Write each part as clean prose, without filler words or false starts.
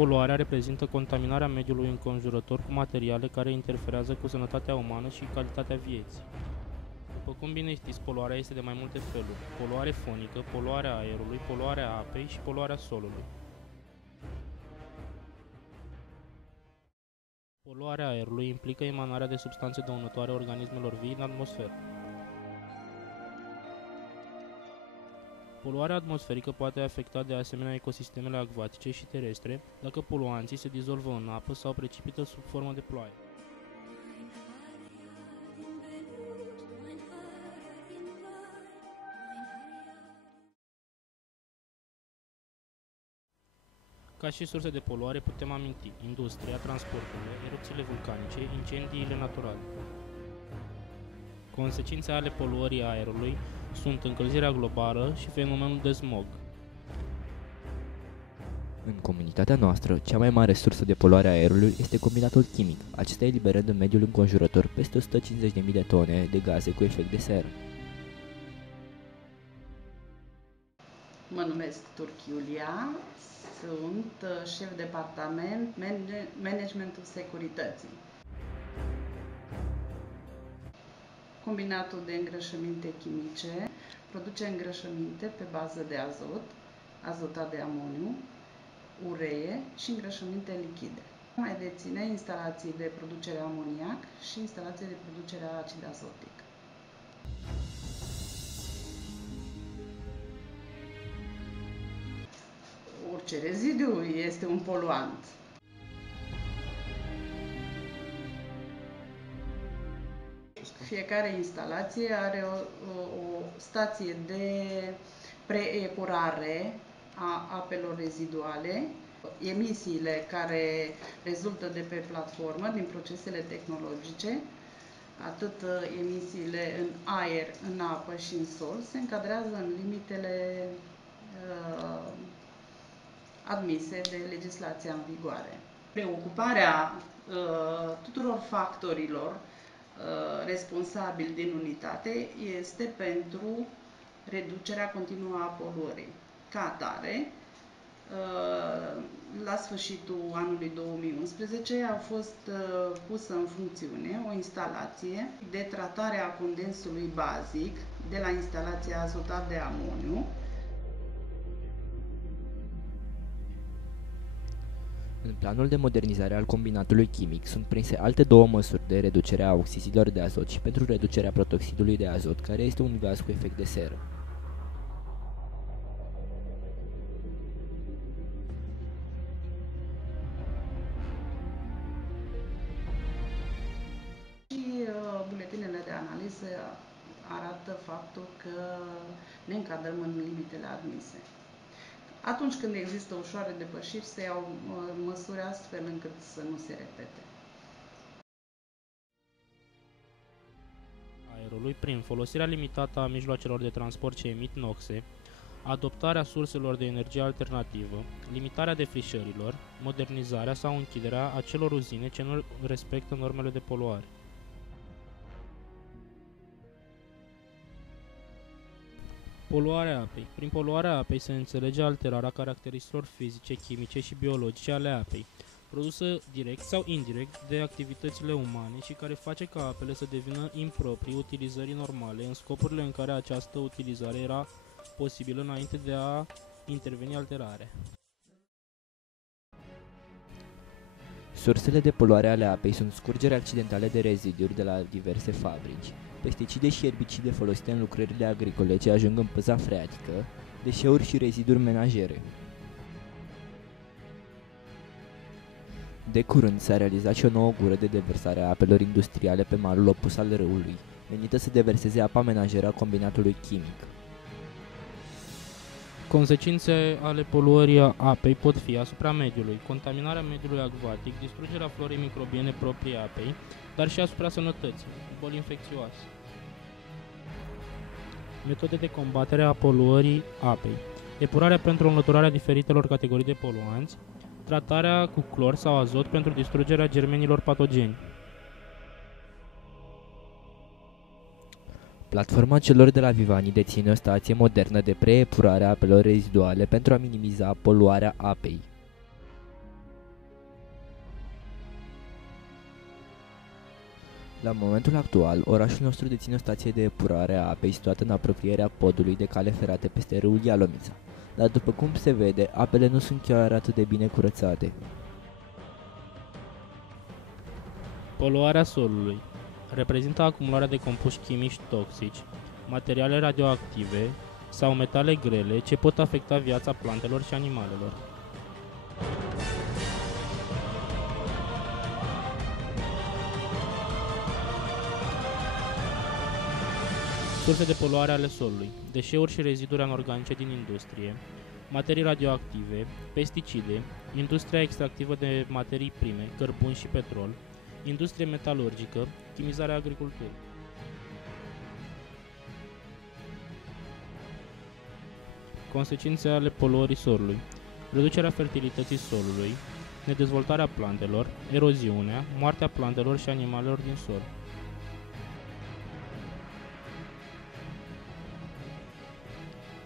poluarea reprezintă contaminarea mediului înconjurător cu materiale care interferează cu sănătatea umană și calitatea vieții. După cum bine știți, poluarea este de mai multe feluri: poluare fonică, poluarea aerului, poluarea apei și poluarea solului. Poluarea aerului implică emanarea de substanțe dăunătoare organismelor vii în atmosferă. Poluarea atmosferică poate afecta de asemenea ecosistemele acvatice și terestre dacă poluanții se dizolvă în apă sau precipită sub formă de ploaie. Ca și surse de poluare putem aminti industria, transporturile, erupțiile vulcanice, incendiile naturale. Consecințe ale poluării aerului sunt încălzirea globală și fenomenul de smog. În comunitatea noastră, cea mai mare sursă de poluare a aerului este combinatul chimic, acesta eliberând în mediul înconjurător peste 150.000 de tone de gaze cu efect de seră. Mă numesc Turc Iulia, sunt șef departament managementul securității. Combinatul de îngrășăminte chimice produce îngrășăminte pe bază de azot, azotat de amoniu, uree și îngrășăminte lichide. Mai deține instalații de producere a amoniac și instalații de producere a acid azotic. Orice rezidu este un poluant. Fiecare instalație are o stație de preepurare a apelor reziduale. Emisiile care rezultă de pe platformă, din procesele tehnologice, atât emisiile în aer, în apă și în sol, se încadrează în limitele admise de legislația în vigoare. Preocuparea tuturor factorilor responsabili din unitate este pentru reducerea continuă a poluării. Ca atare, la sfârșitul anului 2011 a fost pusă în funcțiune o instalație de tratare a condensului bazic de la instalația azotat de amoniu. În planul de modernizare al combinatului chimic sunt prinse alte două măsuri de reducere a oxizilor de azot și pentru reducerea protoxidului de azot, care este un gaz cu efect de seră. Buletinele de analiză arată faptul că ne încadrăm în limitele admise. Atunci când există ușoare depășiri, se iau măsuri astfel încât să nu se repete. Aerului prin folosirea limitată a mijloacelor de transport ce emit noxe, adoptarea surselor de energie alternativă, limitarea defrișărilor, modernizarea sau închiderea acelor uzine ce nu respectă normele de poluare. Poluarea apei. Prin poluarea apei se înțelege alterarea caracteristicilor fizice, chimice și biologice ale apei, produsă direct sau indirect de activitățile umane și care face ca apele să devină improprii utilizării normale în scopurile în care această utilizare era posibilă înainte de a interveni alterarea. Sursele de poluare ale apei sunt scurgeri accidentale de reziduri de la diverse fabrici, pesticide și erbicide folosite în lucrările agricole ce ajung în păza freatică, deșeuri și reziduri menajere. De curând s-a realizat și o nouă gură de deversare a apelor industriale pe malul opus al râului, menită să deverseze apa menajeră a combinatului chimic. Consecințe ale poluării apei pot fi asupra mediului, contaminarea mediului acvatic, distrugerea florei microbiene proprii apei, dar și asupra sănătății, boli infecțioase. Metode de combatere a poluării apei: epurarea pentru înlăturarea diferitelor categorii de poluanți, tratarea cu clor sau azot pentru distrugerea germenilor patogeni. Platforma celor de la Vivani deține o stație modernă de preepurare a apelor reziduale pentru a minimiza poluarea apei. La momentul actual, orașul nostru deține o stație de epurare a apei situată în apropierea podului de cale ferată peste râul Ialomița, dar după cum se vede, apele nu sunt chiar atât de bine curățate. Poluarea solului reprezintă acumularea de compuși chimici toxici, materiale radioactive sau metale grele ce pot afecta viața plantelor și animalelor. Surse de poluare ale solului, deșeuri și reziduri anorganice din industrie, materii radioactive, pesticide, industria extractivă de materii prime, cărbuni și petrol, industrie metalurgică, chimizarea agriculturii. Consecințe ale poluării solului: reducerea fertilității solului, nedezvoltarea plantelor, eroziunea, moartea plantelor și animalelor din sol.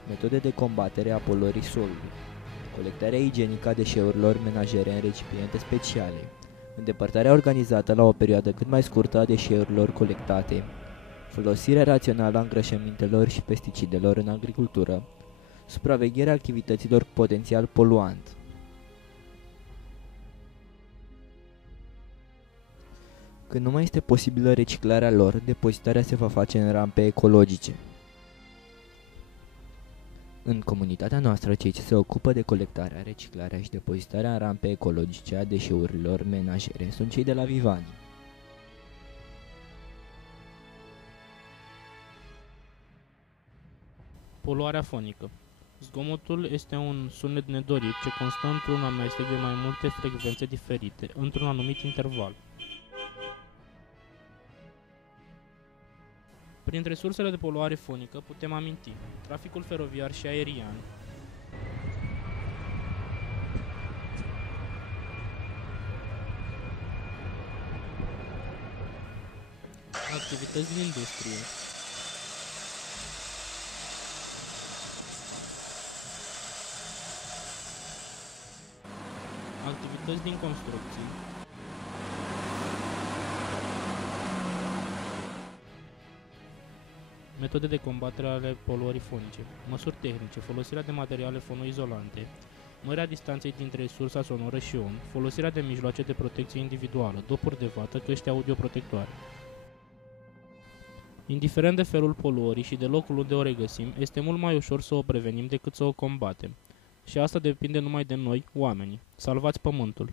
Metode de combatere a poluării solului: colectarea igienică a deșeurilor menajere în recipiente speciale, îndepărtarea organizată la o perioadă cât mai scurtă a deșeurilor colectate, folosirea rațională a îngrășămintelor și pesticidelor în agricultură, supravegherea activităților cu potențial poluant. Când nu mai este posibilă reciclarea lor, depozitarea se va face în rampe ecologice. În comunitatea noastră, cei ce se ocupă de colectarea, reciclarea și depozitarea în rampe ecologice a deșeurilor menajere sunt cei de la Vivani. Poluarea fonică. Zgomotul este un sunet nedorit ce constă într-un amestec de mai multe frecvențe diferite, într-un anumit interval. Printre sursele de poluare fonică putem aminti traficul feroviar și aerian, activități din industrie, activități din construcții, metode de combatere ale poluării fonice, măsuri tehnice, folosirea de materiale fonoizolante, mărirea distanței dintre sursa sonoră și om, folosirea de mijloace de protecție individuală, dopuri de vată, căști audioprotectoare. Indiferent de felul poluării și de locul unde o regăsim, este mult mai ușor să o prevenim decât să o combatem. Și asta depinde numai de noi, oamenii. Salvați pământul!